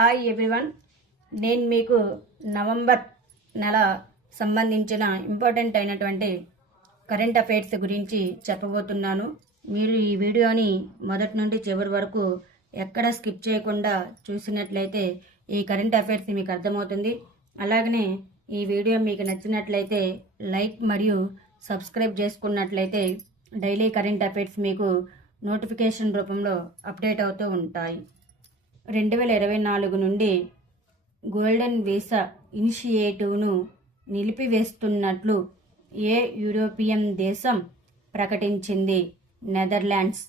Hi everyone, నేను మీకు November నెల సంబంధించిన ఇంపార్టెంట్ అయినటువంటి కరెంట్ అఫైర్స్ గురించి చెప్పబోతున్నాను. మీరు ఈ వీడియోని మొదటి నుండి చివరి వరకు ఎక్కడ స్కిప్ చేయకుండా చూసినట్లయితే ఈ కరెంట్ అఫైర్స్ మీకు అర్థమవుతుంది. అలాగనే ఈ వీడియో మీకు నచ్చినట్లయితే లైక్ మరియు సబ్స్క్రైబ్ చేసుకున్నట్లయితే డైలీ కరెంట్ అఫైర్స్ మీకు నోటిఫికేషన్ రూపంలో అప్డేట్ అవుతూ ఉంటాయి. 2024 నుండి గోల్డెన్ వీసా ఇనిషియేటివ్ను నిలిపివేస్తున్నట్లు ఏ యూరోపియన్ దేశం ప్రకటించింది? Netherlands.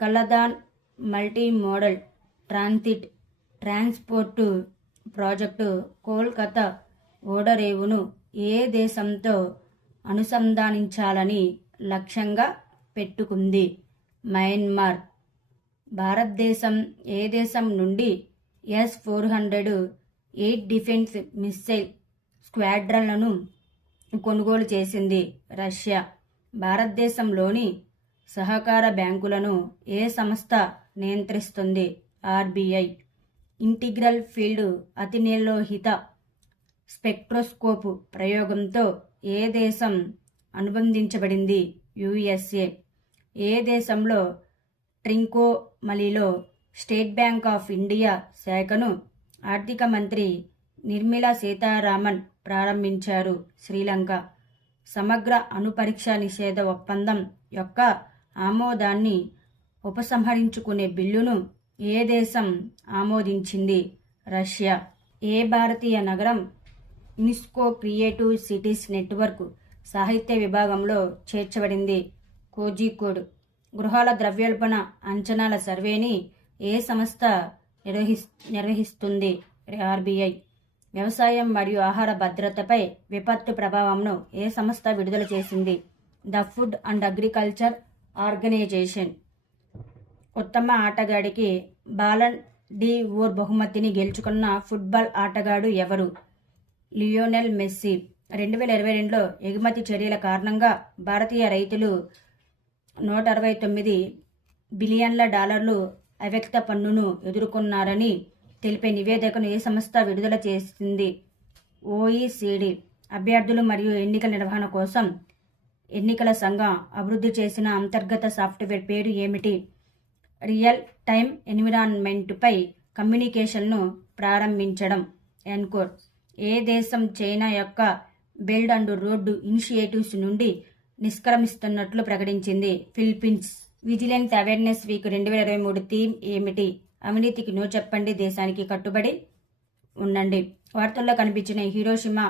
Kaladan multi modal transport project Kolkata ఓడరేవును ఏ దేశంతో అనుసంధానించాలని లక్ష్యంగా పెట్టుకుంది? మయన్మార్. భారతదేశం ఏ దేశం నుండి S-400 ఎయిర్ డిఫెన్స్ మిస్సైల్ స్క్వాడ్రన్లను కొనుగోలు చేసింది? రష్యా. భారతదేశంలోని సహకార బ్యాంకులను ఏ సంస్థ నియంత్రిస్తుంది? RBI. ఇంటిగ్రల్ ఫీల్డ్ అతినిర్లోహిత స్పెక్ట్రోస్కోప్ ప్రయోగంతో ఏ దేశం అనుబంధించబడింది? USA. ఏ దేశంలో ట్రింకోమలిలో స్టేట్ బ్యాంక్ ఆఫ్ ఇండియా శాఖను ఆర్థిక మంత్రి నిర్మలా సీతారామన్ ప్రారంభించారు? శ్రీలంక. సమగ్ర అణుపరీక్ష నిషేధ ఒప్పందం యొక్క ఆమోదాన్ని ఉపసంహరించుకునే బిల్లును ఏ దేశం ఆమోదించింది? రష్యా. ఏ భారతీయ నగరం యునెస్కో క్రియేటివ్ సిటీస్ నెట్వర్క్ సాహిత్య విభాగంలో చేర్చబడింది? కోజికోడ్. గృహాల ద్రవ్యోల్బణ అంచనాల సర్వేని ఏ సంస్థ నిర్వహిస్తుంది? RBI. వ్యవసాయం మరియు ఆహార భద్రతపై విపత్తు ప్రభావంను ఏ సంస్థ విడుదల చేసింది? The Food and Agriculture Organization. ఉత్తమ ఆటగాడికి బాలన్ డి'ఓర్ బహుమతిని గెలుచుకున్న ఫుట్బాల్ ఆటగాడు ఎవరు? Lionel Messi. 2022లో ఎగుమతి చర్యల కారణంగా భారతీయ రైతులు $169 బిలియన్ల అవ్యక్త పన్నును ఎదుర్కొన్నారని తెలిపే నివేదికను ఏ సంస్థ విడుదల చేసింది? OECD. అభ్యర్థులు మరియు ఎన్నికల నిర్వహణ కోసం ఎన్నికల సంఘం అభివృద్ధి చేసిన అంతర్గత సాఫ్ట్వేర్ పేరు ఏమిటి? రియల్ టైమ్ ఎన్విరాన్మెంట్పై కమ్యూనికేషన్ను ప్రారంభించడం. ఎన్కోర్. ఏ దేశం చైనా యొక్క బెల్ట్ అండ్ రోడ్ ఇనిషియేటివ్స్ నుండి నిష్క్రమిస్తున్నట్లు ప్రకటించింది? Philippines. Vigilance awareness week 2023 theme ఏమిటి? అవినీతికి నో చెప్పండి, దేశానికి కట్టుబడి ఉండండి. వార్తల్లో కనిపించిన హిరోషిమా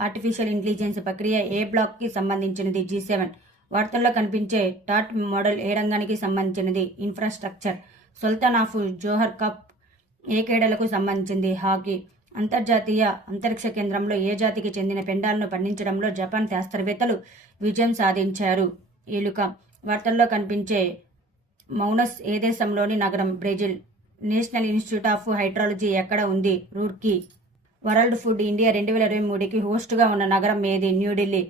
ఆర్టిఫిషియల్ ఇంటెలిజెన్స్ ప్రక్రియ ఏ బ్లాక్కి సంబంధించినది? G7. వార్తల్లో కనిపించే టాట్ మోడల్ ఏ రంగానికి సంబంధించినది? Infrastructure. Sultan of Johor cup ఏ క్రీడలకు సంబంధించింది? హాకీ. అంతర్జాతీయ అంతరిక్ష కేంద్రంలో ఏ జాతికి చెందిన పిండాలను పండించడంలో జపాన్ శాస్త్రవేత్తలు విజయం సాధించారు? ఎలుక. వార్తల్లో కనిపించే మౌనస్ ఏ దేశంలోని నగరం? Brazil. National institute of hydrology ఎక్కడ ఉంది? రూర్కీ. వరల్డ్ ఫుడ్ ఇండియా 2023కి హోస్టుగా ఉన్న నగరం ఏది? New Delhi.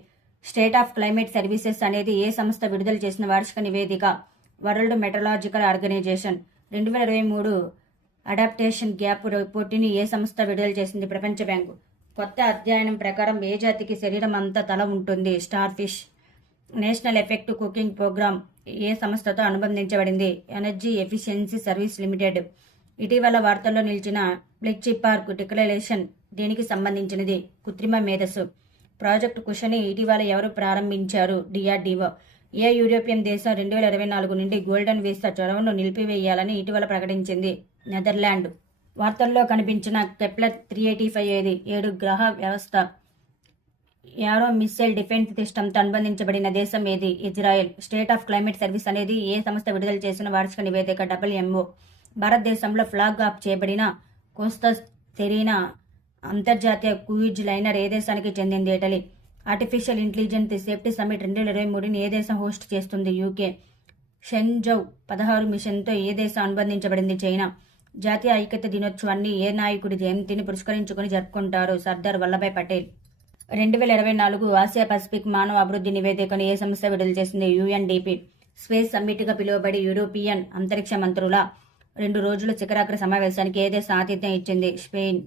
State of climate services అనేది ఏ సంస్థ విడుదల చేసిన వార్షిక నివేదిక? World Meteorological organisation. 2023 adaptation gap రిపోర్టుని ఏ సంస్థ విడుదల చేసింది? ప్రపంచ బ్యాంకు. కొత్త అధ్యయనం ప్రకారం ఏ జాతికి శరీరం అంతా తల ఉంటుంది? Starfish. National Effective Cooking Programme ఏ సంస్థతో అనుబంధించబడింది? Energy Efficiency Services Limited. ఇటీవల వార్తల్లో నిలిచిన బ్లెచ్చి పార్క్ డిక్లరేషన్ దేనికి సంబంధించినది? కృత్రిమ మేధస్సు. ప్రాజెక్ట్ కుషని ఇటీవల ఎవరు ప్రారంభించారు? DRDO. ఏ యూరోపియన్ దేశం 2024 నుండి గోల్డెన్ వీసా చొరవను నిలిపివేయాలని ఇటీవల ప్రకటించింది? నెదర్లాండ్. వార్తల్లో కనిపించిన కెప్లర్ 385 ఏది? 7 గ్రహ వ్యవస్థ. యారో మిస్సైల్ డిఫెన్స్ సిస్టమ్తో అనుబంధించబడిన దేశం ఏది? Israel. State of climate service అనేది ఏ సంస్థ విడుదల చేసిన వార్షిక నివేదిక? WMO. భారతదేశంలో ఫ్లాగ్ ఆఫ్ చేయబడిన కోస్తా సెరీనా అంతర్జాతీయ క్రూయిజ్ లైనర్ ఏ దేశానికి చెందింది? Italy. Artificial intelligence safety summit 2023ని ఏ దేశం హోస్ట్ చేస్తుంది? UK. షెంజౌ 16 మిషన్తో ఏ దేశం అనుబంధించబడింది? చైనా. జాతీయ ఐక్యత దినోత్సవాన్ని ఏ నాయకుడి జయంతిని పురస్కరించుకుని జరుపుకుంటారు? సర్దార్ వల్లభాయ్ పటేల్. 2024 ఆసియా పసిఫిక్ మానవ అభివృద్ధి నివేదికను ఏ సంస్థ విడుదల చేసింది? UNDP. స్పేస్ సమ్మిట్గా పిలువబడి యూరోపియన్ అంతరిక్ష మంత్రుల 2 రోజుల శిఖరాగ్ర సమావేశానికి ఏ దేశం ఆతిథ్యం ఇచ్చింది? స్పెయిన్.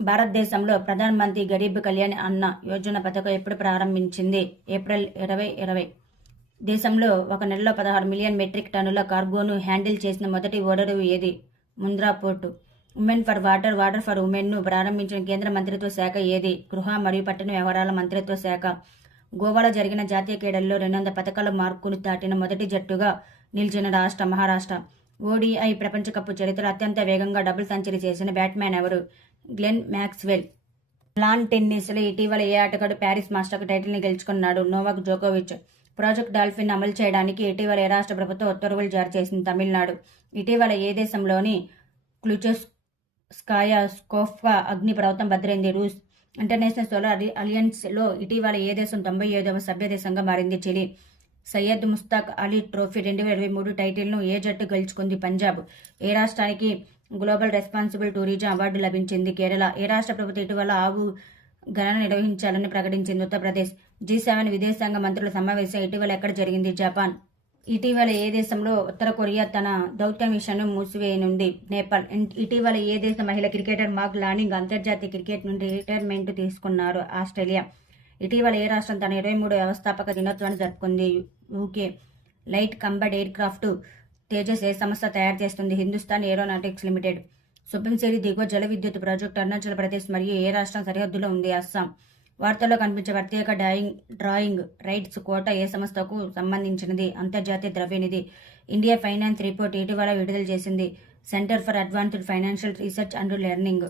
భారతదేశంలో ప్రధాన మంత్రి గరీబ్ కళ్యాణ్ అన్న యోజన పథకం ఎప్పుడు ప్రారంభించింది? ఏప్రిల్ 2020. దేశంలో ఒక నెలలో 16 మిలియన్ మెట్రిక్ టన్నుల కార్గోను హ్యాండిల్ చేసిన మొదటి ఓడరు ఏది? Mundra port. Women for water for ఉమెన్ను ప్రారంభించిన కేంద్ర మంత్రిత్వ శాఖ ఏది? గృహ మరియు పట్టణ వ్యవహారాల మంత్రిత్వ శాఖ. గోవాలో జరిగిన జాతీయ క్రీడల్లో 200 పథకాల మార్కును దాటిన మొదటి జట్టుగా నిలిచిన రాష్ట్రం మహారాష్ట్ర. ఓడిఐ ప్రపంచ కప్ చరిత్రలో అత్యంత వేగంగా డబుల్ సెంచరీ చేసిన బ్యాట్స్మెన్ ఎవరు? Glenn Maxwell. లాన్ టెన్నిస్లో ఇటీవల ఏ ఆటగాడు ప్యారిస్ మాస్టర్ టైటిల్ని గెలుచుకున్నాడు? నోవాక్ జోకోవిచ్. ప్రాజెక్ట్ డాల్ఫిన్ అమలు చేయడానికి ఇటీవల ఏ రాష్ట్ర ప్రభుత్వం ఉత్తర్వులు జారీ చేసింది? తమిళనాడు. ఇటీవల ఏ దేశంలోని క్లూచెస్కాయా స్కోఫ్కా అగ్ని పర్వతం బద్దలైంది? రూస్. ఇంటర్నేషనల్ సోలార్ అలియన్స్లో ఇటీవల ఏ దేశం 95వ సభ్య దేశంగా మారింది? చిలీ. సయ్యద్ ముస్తాక్ అలీ ట్రోఫీ 2023 టైటిల్ను ఏ జట్టు గెలుచుకుంది? పంజాబ్. ఏ రాష్ట్రానికి గ్లోబల్ రెస్పాన్సిబుల్ టూరిజం అవార్డు లభించింది? కేరళ. ఏ రాష్ట్ర ప్రభుత్వం ఇటీవల ఆవు గణన నిర్వహించాలని ప్రకటించింది? ఉత్తరప్రదేశ్. G7 విదేశాంగ మంత్రుల సమావేశం ఇటీవల ఎక్కడ జరిగింది? జపాన్. ఇటీవల ఏ దేశంలో ఉత్తర కొరియా తన దౌత్య మిషన్ను మూసివేయనుంది? నేపాల్. ఇటీవల ఏ దేశ మహిళ క్రికెటర్ మార్క్ లానింగ్ అంతర్జాతీయ క్రికెట్ నుండి రిటైర్మెంట్ తీసుకున్నారు? ఆస్ట్రేలియా. ఇటీవల ఏ రాష్ట్రం తన 23వ వ్యవస్థాపక దినోత్సవాన్ని జరుపుకుంది? UK. Light combat aircraft Tejas ఏ సంస్థ తయారు చేస్తుంది? Hindustan aeronautics limited. సుబ్బంసిరి దిగువ జల విద్యుత్ ప్రాజెక్టు అరుణాచల్ ప్రదేశ్ మరియు ఏ రాష్ట్రం సరిహద్దులో ఉంది? అస్సాం. వార్తల్లో కనిపించే ప్రత్యేక డ్రాయింగ్ రైట్స్ కోటా ఏ సంస్థకు సంబంధించినది? అంతర్జాతీయ ద్రవ్యనిధి. ఇండియా ఫైనాన్స్ రిపోర్ట్ ఇటీవల విడుదల చేసింది. Centre for Advanced Financial Research and Learning.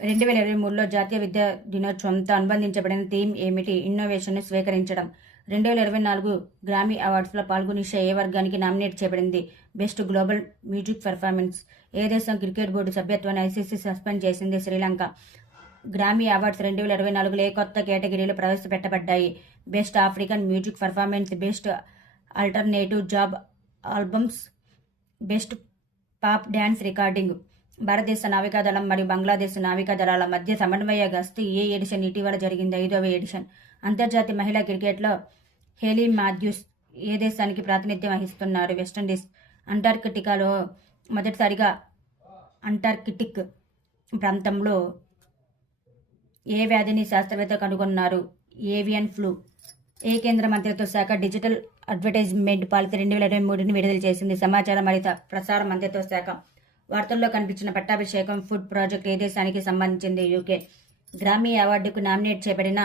2023లో జాతీయ విద్యా దినోత్సవంతో అనుబంధించబడిన థీమ్ ఏమిటి? ఇన్నోవేషన్ను స్వీకరించడం. 2024 గ్రామీ అవార్డ్స్లో పాల్గొనిషా ఏ వర్గానికి నామినేట్ చేయబడింది? Best global music performance. ఏ దేశం క్రికెట్ బోర్డు సభ్యత్వాన్ని ఐసీసీ సస్పెండ్ చేసింది? శ్రీలంక. గ్రామీ అవార్డ్స్ 2024లో ఏ కొత్త కేటగిరీలు ప్రవేశపెట్టబడ్డాయి? Best African music performance, best alternative job albums, best pop dance recording. భారతదేశ నావికాదళం మరియు బంగ్లాదేశ్ నావికా దళాల మధ్య సమన్వయ గస్తీ ఏ ఎడిషన్ ఇటీవల జరిగింది? 5వ ఎడిషన్. అంతర్జాతీయ మహిళా క్రికెట్లో హేలీ మాథ్యూస్ ఏ దేశానికి ప్రాతినిధ్యం వహిస్తున్నారు? వెస్టిండీస్. అంటార్కిటికాలో మొదటిసారిగా అంటార్కిటిక్ ప్రాంతంలో ఏ వ్యాధిని శాస్త్రవేత్త కనుగొన్నారు? Avian flu. ఏ కేంద్ర మంత్రిత్వ శాఖ డిజిటల్ అడ్వర్టైజ్మెంట్ పాలసీ 2023ని విడుదల చేసింది? సమాచార మరియు ప్రసార మంత్రిత్వ శాఖ. వార్తల్లో కనిపించిన పట్టాభిషేకం ఫుడ్ ప్రాజెక్ట్ ఏ దేశానికి సంబంధించింది? యూకే. గ్రామీ అవార్డుకు నామినేట్ చేయబడిన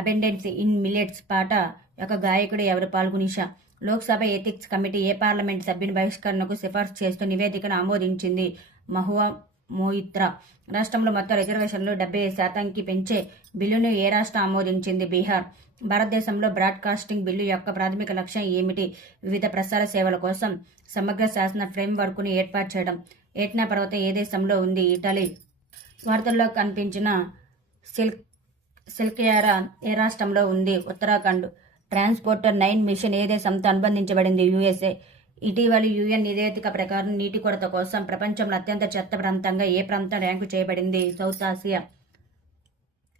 అబెండెన్స్ ఇన్ మిల్లెట్స్ పాట యొక్క గాయకుడు ఎవరు? పాల్గొనిషా. లోక్సభ ఎథిక్స్ కమిటీ ఏ పార్లమెంట్ సభ్యుని బహిష్కరణకు సిఫార్సు చేస్తూ నివేదికను ఆమోదించింది? మహువా మోయిత్రా. రాష్ట్రంలో మొత్తం రిజర్వేషన్లు 75%కి పెంచే బిల్లును ఏ రాష్ట్రం ఆమోదించింది? బీహార్. భారతదేశంలో బ్రాడ్కాస్టింగ్ బిల్లు యొక్క ప్రాథమిక లక్ష్యం ఏమిటి? వివిధ ప్రసార సేవల కోసం సమగ్ర శాసన ఫ్రేమ్వర్క్ను ఏర్పాటు చేయడం. ఎట్నా పర్వతం ఏ దేశంలో ఉంది? ఇటలీ. వార్తల్లో కనిపించిన సిల్క్యారా ఏ రాష్ట్రంలో ఉంది? ఉత్తరాఖండ్. ట్రాన్స్పోర్టర్ 9 మిషన్ ఏ దేశంతో అనుబంధించబడింది? యుఎస్ఏ. ఇటీవలి యుఎన్ నివేదిక ప్రకారం నీటి కొరత కోసం ప్రపంచంలో అత్యంత చెత్త ప్రాంతంగా ఏ ప్రాంతం ర్యాంకు చేయబడింది? South Asia.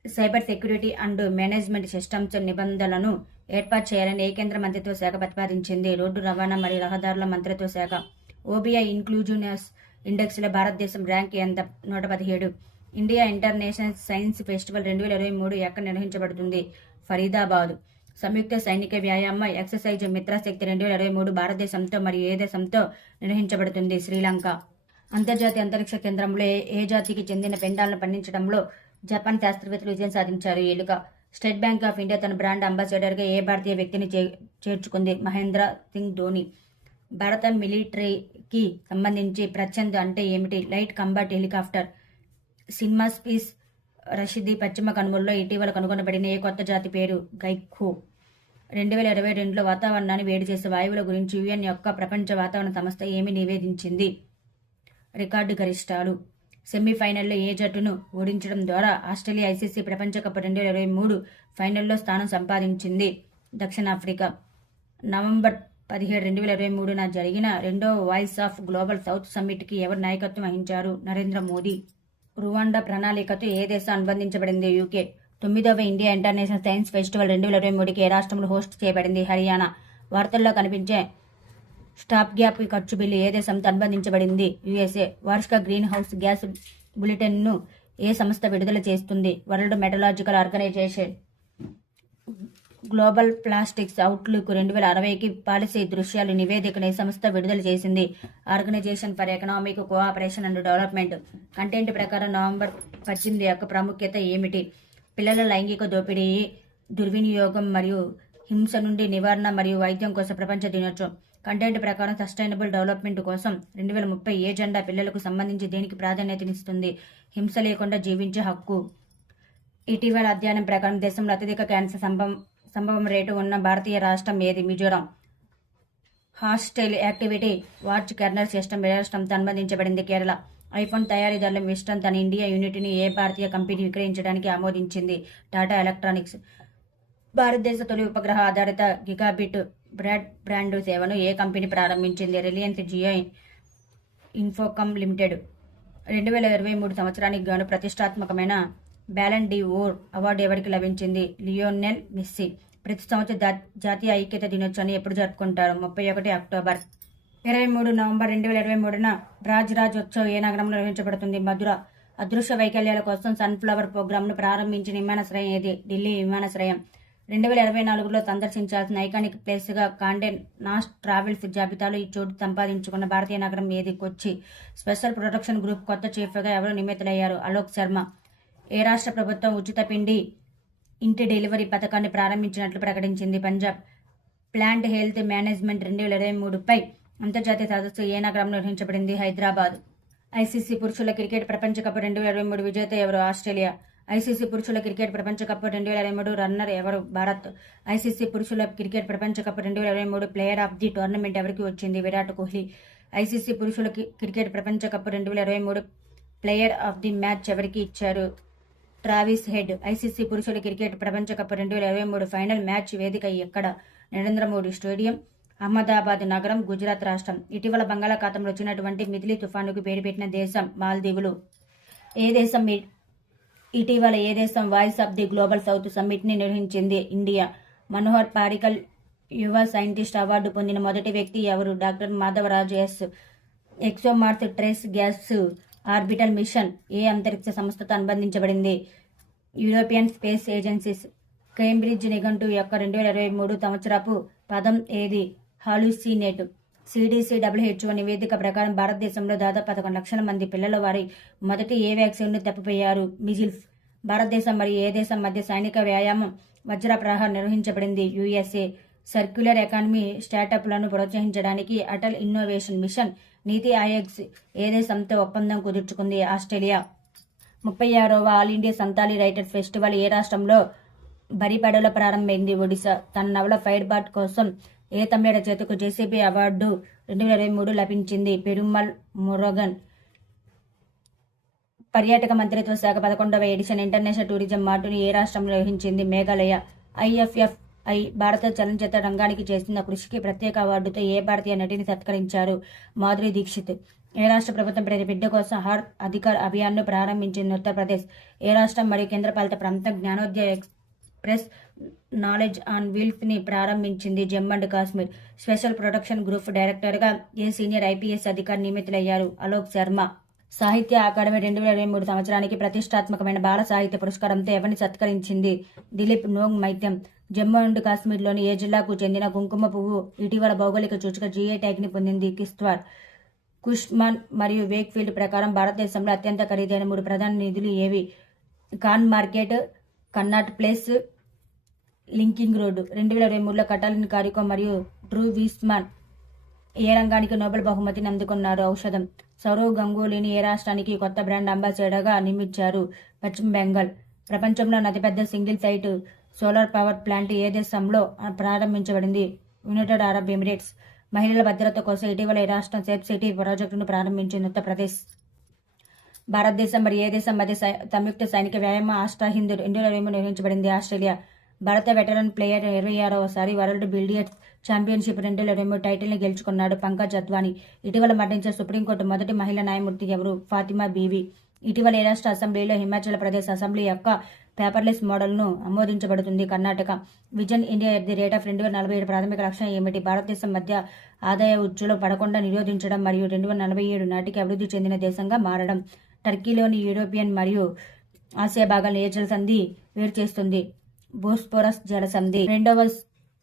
Cyber security and management systems నిబంధనలను ఏర్పాటు చేయాలని ఏ కేంద్ర మంత్రిత్వ శాఖ ప్రతిపాదించింది? రోడ్డు రవాణా మరియు రహదారుల మంత్రిత్వ శాఖ. ఓబీఐ ఇన్క్లూజివ్నెస్ ఇండెక్స్లో భారతదేశం ర్యాంక్ ఎంత? 117. ఇండియా ఇంటర్నేషనల్ సైన్స్ ఫెస్టివల్ 2023 ఎక్కడ నిర్వహించబడుతుంది? ఫరీదాబాద్. సంయుక్త సైనిక వ్యాయామ ఎక్సర్సైజ్ మిత్రశక్తి 2023 భారతదేశంతో మరియు ఏ దేశంతో నిర్వహించబడుతుంది? శ్రీలంక. అంతర్జాతీయ అంతరిక్ష కేంద్రంలో ఏ జాతికి చెందిన పెండాలను పండించడంలో జపాన్ శాస్త్రవేత్తలు విజయం సాధించారు? ఎలుక. స్టేట్ బ్యాంక్ ఆఫ్ ఇండియా తన బ్రాండ్ అంబాసిడర్గా ఏ భారతీయ వ్యక్తిని చేర్చుకుంది? మహేంద్ర సింగ్ ధోని. భారత మిలిటరీకి సంబంధించి ప్రచంద్ అంటే ఏమిటి? Light combat helicopter. Cinema స్పీస్ Rashidi పశ్చిమ కనుమల్లో ఇటీవల కనుగొనబడిన ఏ కొత్త జాతి పేరు? గైఖో. 2022లో వాతావరణాన్ని వేడి చేసే వాయువుల గురించి యుఎన్ యొక్క ప్రపంచ వాతావరణ సంస్థ ఏమి నివేదించింది? రికార్డు గరిష్టాలు. సెమీఫైనల్లో ఏ జట్టును ఓడించడం ద్వారా ఆస్ట్రేలియా ఐసీసీ ప్రపంచ కప్ 2023 ఫైనల్లో స్థానం సంపాదించింది? దక్షిణాఫ్రికా. నవంబర్ 17, 2023న జరిగిన 2వ వాయిస్ ఆఫ్ గ్లోబల్ సౌత్ సమ్మిట్కి ఎవరు నాయకత్వం వహించారు? నరేంద్ర మోదీ. రువాండా ప్రణాళికతో ఏ దేశం అనుబంధించబడింది? యూకే. 9వ ఇండియా ఇంటర్నేషనల్ సైన్స్ ఫెస్టివల్ 2023కి ఏ రాష్ట్రంలో హోస్ట్ చేయబడింది? హర్యానా. వార్తల్లో కనిపించే స్టాప్ గ్యాప్ ఖర్చు బిల్లు ఏ దేశంతో అనుబంధించబడింది? యుఎస్ఏ. వార్షిక గ్రీన్ హౌస్ గ్యాస్ బులెటిన్ను ఏ సంస్థ విడుదల చేస్తుంది? World Meteorological Organization. Global plastics outlook 2060కి పాలసీ దృశ్యాలు నివేదికను ఈ సంస్థ విడుదల చేసింది. Organisation for Economic Cooperation and development. Content ప్రకారం నవంబర్ 18 యొక్క ప్రాముఖ్యత ఏమిటి? పిల్లల లైంగిక దోపిడీ, దుర్వినియోగం మరియు హింస నుండి నివారణ మరియు వైద్యం కోసం ప్రపంచ దినోత్సవం. కంటెంట్ ప్రకారం సస్టైనబుల్ డెవలప్మెంట్ కోసం 2030 ఏ జెండా పిల్లలకు సంబంధించి దేనికి ప్రాధాన్యతనిస్తుంది? హింస లేకుండా జీవించే హక్కు. ఇటీవల అధ్యయనం ప్రకారం దేశంలో అత్యధిక క్యాన్సర్ సంభవం రేటు ఉన్న భారతీయ రాష్ట్రం ఏది? Mizoram. Hostile activity watch kernel system ఏ రాష్ట్రంతో అనుబంధించబడింది? కేరళ. ఐఫోన్ తయారీదారుల విస్టన్ తన ఇండియా యూనిట్ని ఏ భారతీయ కంపెనీ విక్రయించడానికి ఆమోదించింది? టాటా ఎలక్ట్రానిక్స్. భారతదేశ తొలి ఉపగ్రహ ఆధారిత గిగాబిట్ బ్రాండ్ సేవను ఏ కంపెనీ ప్రారంభించింది? రిలయన్స్ జియో ఇన్ఫోకామ్ లిమిటెడ్. 2023 సంవత్సరానికి గాను ప్రతిష్టాత్మకమైన బ్యాలన్ డి ఓర్ అవార్డు ఎవరికి లభించింది? Lionel Messi. ప్రతి సంవత్సరం జాతీయ ఐక్యత దినోత్సవాన్ని ఎప్పుడు జరుపుకుంటారు? 31 అక్టోబర్. 23 నవంబర్ 2023న రాజ్రాజోత్సవ్ ఏ నగరంలో నిర్వహించబడుతుంది? మధుర. అదృశ్య వైకల్యాల కోసం సన్ఫ్లవర్ ప్రోగ్రామ్ను ప్రారంభించిన విమానాశ్రయం ఏది? ఢిల్లీ విమానాశ్రయం. 2024లో సందర్శించాల్సిన ఐకానిక్ ప్లేస్గా కాండే నాస్ట్ ట్రావెల్స్ జాబితాలో ఈ చోటు సంపాదించుకున్న భారతీయ నగరం ఏది? కొచ్చి. స్పెషల్ ప్రొటెక్షన్ గ్రూప్ కొత్త చీఫ్గా ఎవరు నియమితులయ్యారు? అలోక్ శర్మ. ఏ రాష్ట్ర ప్రభుత్వం ఉచిత పిండి ఇంటి డెలివరీ పథకాన్ని ప్రారంభించినట్లు ప్రకటించింది? పంజాబ్. ప్లాంట్ హెల్త్ మేనేజ్మెంట్ 2023పై అంతర్జాతీయ సదస్సు ఏ నగరంలో నిర్వహించబడింది? హైదరాబాద్. ఐసీసీ పురుషుల క్రికెట్ ప్రపంచ కప్ 2023 విజేత ఎవరు? ఆస్ట్రేలియా. ఐసీసీ పురుషుల క్రికెట్ ప్రపంచ కప్ 2023 రన్నర్ ఎవరు? భారత్. ఐసీసీ పురుషుల క్రికెట్ ప్రపంచ cup 2023 player of the tournament ఎవరికి వచ్చింది? విరాట్ కోహ్లీ. ఐసీసీ పురుషుల క్రికెట్ ప్రపంచ cup 2023 player of the match ఎవరికి ఇచ్చారు? Travis head. ఐసీసీ పురుషుల క్రికెట్ ప్రపంచ కప్ 2023 ఫైనల్ మ్యాచ్ వేదిక ఎక్కడ? నరేంద్ర మోడీ స్టేడియం, అహ్మదాబాద్ నగరం, గుజరాత్ రాష్ట్రం. ఇటీవల బంగాళాఖాతంలో వచ్చినటువంటి మిథిలి తుఫానుకు పేరు పెట్టిన దేశం? మాల్దీవులు. ఇటీవల ఏ దేశం voice of the global south సమ్మిట్ని నిర్వహించింది? ఇండియా. మనోహర్ పారికల్ యువ సైంటిస్ట్ అవార్డు పొందిన మొదటి వ్యక్తి ఎవరు? Doctor Madhavraj S. ExoMars trace gas orbital mission ఏ అంతరిక్ష సంస్థతో అనుబంధించబడింది? European space agencies. కేంబ్రిడ్జ్ నిఘంటు యొక్క 2023 సంవత్సరపు పదం ఏది? హాలుసినేట్. సిడిసి WHO నివేదిక ప్రకారం భారతదేశంలో దాదాపు 11 లక్షల మంది పిల్లల వారి మొదటి ఏ వ్యాక్సిన్ను తప్పిపోయారు? మిజిల్స్. భారతదేశం మరియు ఏ దేశం మధ్య సైనిక వ్యాయామం వజ్ర ప్రహార్ నిర్వహించబడింది? యుఎస్ఏ. సర్క్యులర్ ఎకానమీ స్టార్టప్లను ప్రోత్సహించడానికి అటల్ ఇన్నోవేషన్ మిషన్ నీతి ఆయోగ్ ఏ దేశంతో ఒప్పందం కుదుర్చుకుంది? ఆస్ట్రేలియా. 36వ all India Santali writers festival ఏ రాష్ట్రంలో బరిపడలో ప్రారంభమైంది? ఒడిశా. తన నవల ఫైర్ బాట్ కోసం ఏ తమిళ రచయితకు జేసీబీ అవార్డు 2023 లభించింది? పెరుమల్ మురుగన్. పర్యాటక మంత్రిత్వ శాఖ 11వ ఎడిషన్ ఇంటర్నేషనల్ టూరిజం మార్టును ఏ రాష్ట్రంలో నిర్వహించింది? మేఘాలయ. IFFI భారత చలనచిత్ర రంగానికి చేస్తున్న కృషికి ప్రత్యేక అవార్డుతో ఏ భారతీయ నటిని సత్కరించారు? మాధురి దీక్షిత్. ఏ రాష్ట్ర ప్రభుత్వం ప్రతి బిడ్డ కోసం హర్ అధికార్ అభియాన్ను ప్రారంభించింది? ఉత్తరప్రదేశ్. ఏ రాష్ట్రం మరియు కేంద్రపాలిత ప్రాంతం జ్ఞానోదయ ఎక్స్ప్రెస్ నాలెడ్జ్ ఆన్ వీల్స్ ని ప్రారంభించింది? Jammu and Kashmir. Special protection group డైరెక్టర్గా ఏ సీనియర్ IPS అధికారి నియమితులయ్యారు? అలోక్ శర్మ. సాహిత్య అకాడమీ 2023 సంవత్సరానికి ప్రతిష్టాత్మకమైన బాల సాహిత్య పురస్కారంతో ఎవరిని సత్కరించింది? దిలీప్ నోంగ్ మైత్యం. జమ్మూ అండ్ కాశ్మీర్లోని ఏ జిల్లాకు చెందిన కుంకుమ పువ్వు ఇటీవల భౌగోళిక సూచిక GI ట్యాగ్ని పొందింది? కిష్త్వార్. కుష్మాన్ మరియు వేక్ఫీల్డ్ ప్రకారం భారతదేశంలో అత్యంత ఖరీదైన 3 ప్రధాన నిధులు ఏవి? ఖాన్ మార్కెట్, కన్నాట్ ప్లేస్, లింకింగ్ రోడ్డు. 2023లో కటాలిన్ కారికో మరియు డ్రూ వీస్మాన్ ఏ రంగానికి నోబెల్ బహుమతిని అందుకున్నారు? ఔషధం. సౌరవ్ గంగూలీని ఏ రాష్ట్రానికి కొత్త బ్రాండ్ అంబాసిడర్గా నియమించారు? పశ్చిమ బెంగాల్. ప్రపంచంలోని అతిపెద్ద single site solar power plant ఏ దేశంలో ప్రారంభించబడింది? United Arab Emirates. మహిళల భద్రత కోసం ఇటీవల ఈ రాష్ట్రం సేఫ్ సిటీ ప్రాజెక్టును ప్రారంభించింది? ఉత్తరప్రదేశ్. భారతదేశం మరియు ఏ దేశం మధ్య సంయుక్త సైనిక వ్యాయామం ఆస్ట్రా హింద్ 2023 నిర్వహించబడింది? ఆస్ట్రేలియా. భారత వెటరన్ ప్లేయర్ 26వసారి వరల్డ్ బిలియర్డ్స్ ఛాంపియన్షిప్ 2023 టైటిల్ని గెలుచుకున్నాడు పంకజ్ అద్వానీ. ఇటీవల మరణించిన సుప్రీంకోర్టు మొదటి మహిళా న్యాయమూర్తి ఎవరు? ఫాతిమా బీవీ. ఇటీవల ఏ రాష్ట్ర అసెంబ్లీలో హిమాచల్ ప్రదేశ్ అసెంబ్లీ యొక్క పేపర్లెస్ మోడల్ను ఆమోదించబడుతుంది. Karnataka vision India at the rate of 2047 ప్రాథమిక లక్ష్యం ఏమిటి? భారతదేశం మధ్య ఆదాయ ఉచ్చులో పడకుండా నిరోధించడం మరియు 2047 నాటికి అభివృద్ధి చెందిన దేశంగా మారడం. టర్కీలోని యూరోపియన్ మరియు ఆసియా భాగాలను ఏ జలసంధి వేరు చేస్తుంది? బోస్పోరస్ జలసంధి. రెండవ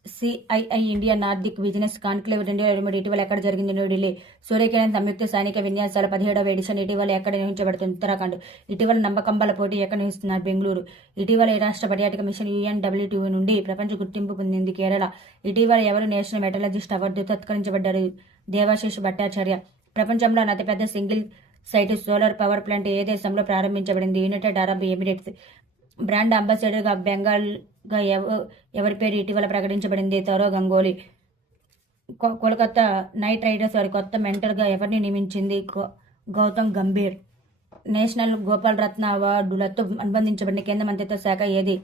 సిఐఐ ఇండియా నార్దిక్ బిజినెస్ కాన్క్లేవ్ 2023 ఇటీవల ఎక్కడ జరిగింది? న్యూఢిల్లీ. సూర్యకిరణ్ సంయుక్త సైనిక విన్యాసాల 17వ ఎడిషన్ ఇటీవల ఎక్కడ నిర్వహించబడుతుంది? ఉత్తరాఖండ్. ఇటీవల నమ్మకంబల పోటీ ఎక్కడ నిర్వహిస్తున్నారు? బెంగళూరు. ఇటీవల ఈ రాష్ట్ర పర్యాటక మిషన్ UNWTO నుండి ప్రపంచ గుర్తింపు పొందింది? కేరళ. ఇటీవల ఎవరు నేషనల్ మెటలజిస్ట్ అవార్డు సత్కరించబడ్డారు? దేవాశిష్ భట్టాచార్య. ప్రపంచంలోని అతిపెద్ద single site solar power plant ఏ దేశంలో ప్రారంభించబడింది? United Arab Emirates. బ్రాండ్ అంబాసిడర్గా బెంగాల్గా ఎవరి పేరు ఇటీవల ప్రకటించబడింది? సౌరవ్ గంగూలీ. కోల్కతా నైట్ రైడర్స్ వారి కొత్త మెంటర్గా ఎవరిని నియమించింది? గౌతమ్ గంభీర్. నేషనల్ గోపాల్ రత్న అవార్డులతో అనుబంధించబడిన కేంద్ర మంత్రిత్వ శాఖ ఏది?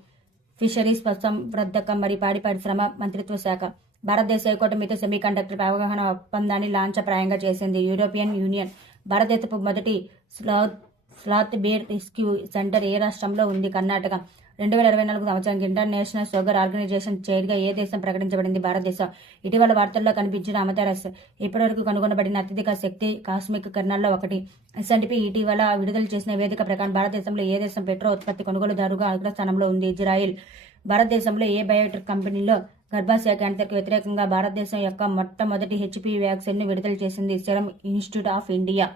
ఫిషరీస్, పశుసంవర్ధక మరియు పాడి పరిశ్రమ మంత్రిత్వ శాఖ. భారతదేశ కూటమితో సెమీకండక్టర్ అవగాహన ఒప్పందాన్ని లాంఛప్రాయంగా చేసింది? European union. భారతదేశపు మొదటి స్లాత్ బేర్ రెస్క్యూ సెంటర్ ఏ రాష్ట్రంలో ఉంది? కర్ణాటక. 2024 సంవత్సరానికి ఇంటర్నేషనల్ షుగర్ ఆర్గనైజేషన్ చైర్గా ఏ దేశం ప్రకటించబడింది? భారతదేశం. ఇటీవల వార్తల్లో కనిపించిన అమతరస్ ఇప్పటివరకు కనుగొనబడిన అత్యధిక శక్తి కాస్మిక్ కిరణాల్లో ఒకటి. S&P ఇటీవల విడుదల చేసిన నివేదిక ప్రకారం భారతదేశంలో ఏ దేశం పెట్రో ఉత్పత్తి కొనుగోలుదారుగా అగ్రస్థానంలో ఉంది? ఇజ్రాయిల్. భారతదేశంలో ఏ బయోటెక్ కంపెనీలో గర్భాశయ క్యాన్సర్కు వ్యతిరేకంగా భారతదేశం యొక్క మొట్టమొదటి HPV వ్యాక్సిన్ను విడుదల చేసింది? Serum institute of India.